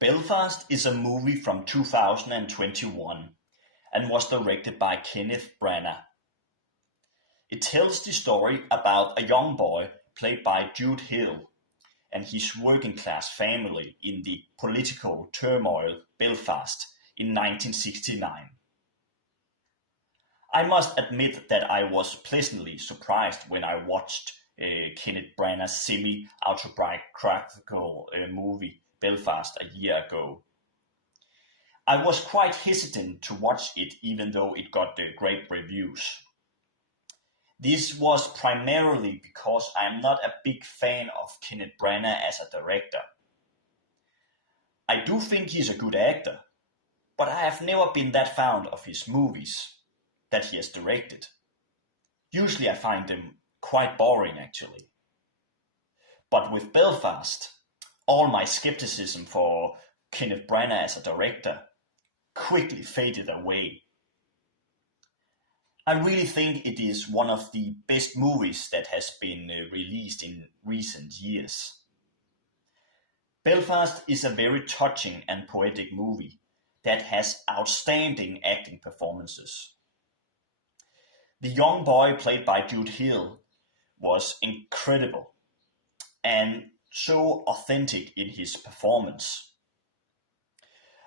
Belfast is a movie from 2021 and was directed by Kenneth Branagh. It tells the story about a young boy played by Jude and his working-class family in the political turmoil Belfast in 1969. I must admit that I was pleasantly surprised when I watched Kenneth Branagh's semi-autobiographical movie Belfast a year ago. I was quite hesitant to watch it even though it got great reviews. This was primarily because I am not a big fan of Kenneth Branagh as a director. I do think he's a good actor, but I have never been that fond of his movies that he has directed. Usually I find them quite boring actually. But with Belfast, all my skepticism for Kenneth Branagh as a director quickly faded away. I really think it is one of the best movies that has been released in recent years. Belfast is a very touching and poetic movie that has outstanding acting performances. The young boy played by Jude was incredible and so authentic in his performance.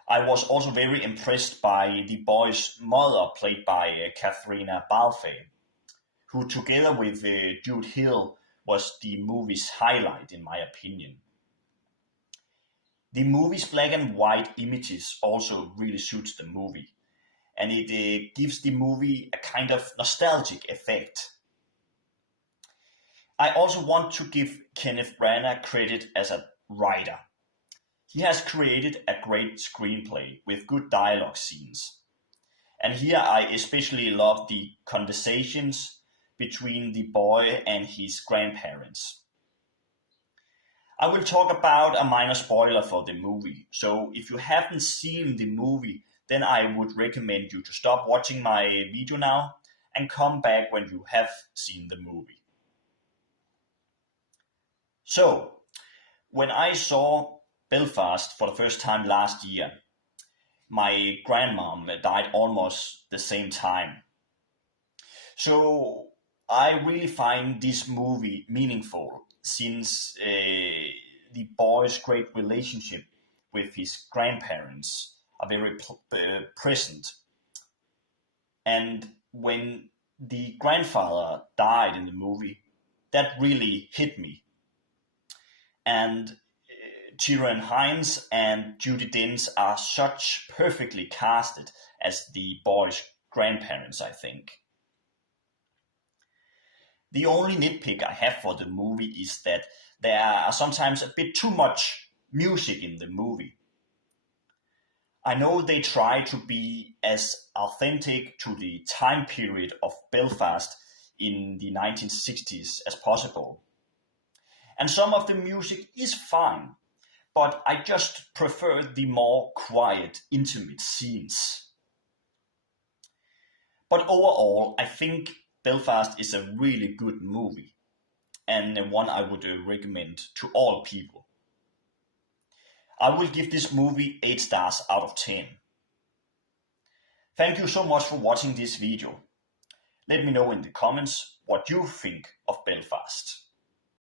I was also very impressed by the boy's mother played by Caitríona Balfe, who together with Jude was the movie's highlight in my opinion. The movie's black and white images also really suits the movie, and it gives the movie a kind of nostalgic effect. I also want to give Kenneth Branagh credit as a writer. He has created a great screenplay with good dialogue scenes. And here I especially love the conversations between the boy and his grandparents. I will talk about a minor spoiler for the movie, so if you haven't seen the movie, then I would recommend you to stop watching my video now and come back when you have seen the movie. So, when I saw Belfast for the first time last year, my grandmom died almost the same time. So I really find this movie meaningful since the boy's great relationship with his grandparents are very present. And when the grandfather died in the movie, that really hit me. And Ciarán Hinds and Judi Dench are such perfectly casted as the boy's grandparents, I think. The only nitpick I have for the movie is that there are sometimes a bit too much music in the movie. I know they try to be as authentic to the time period of Belfast in the 1960s as possible. And some of the music is fine, but I just prefer the more quiet, intimate scenes. But overall, I think Belfast is a really good movie, and one I would recommend to all people. I will give this movie 8 stars out of 10. Thank you so much for watching this video. Let me know in the comments what you think of Belfast.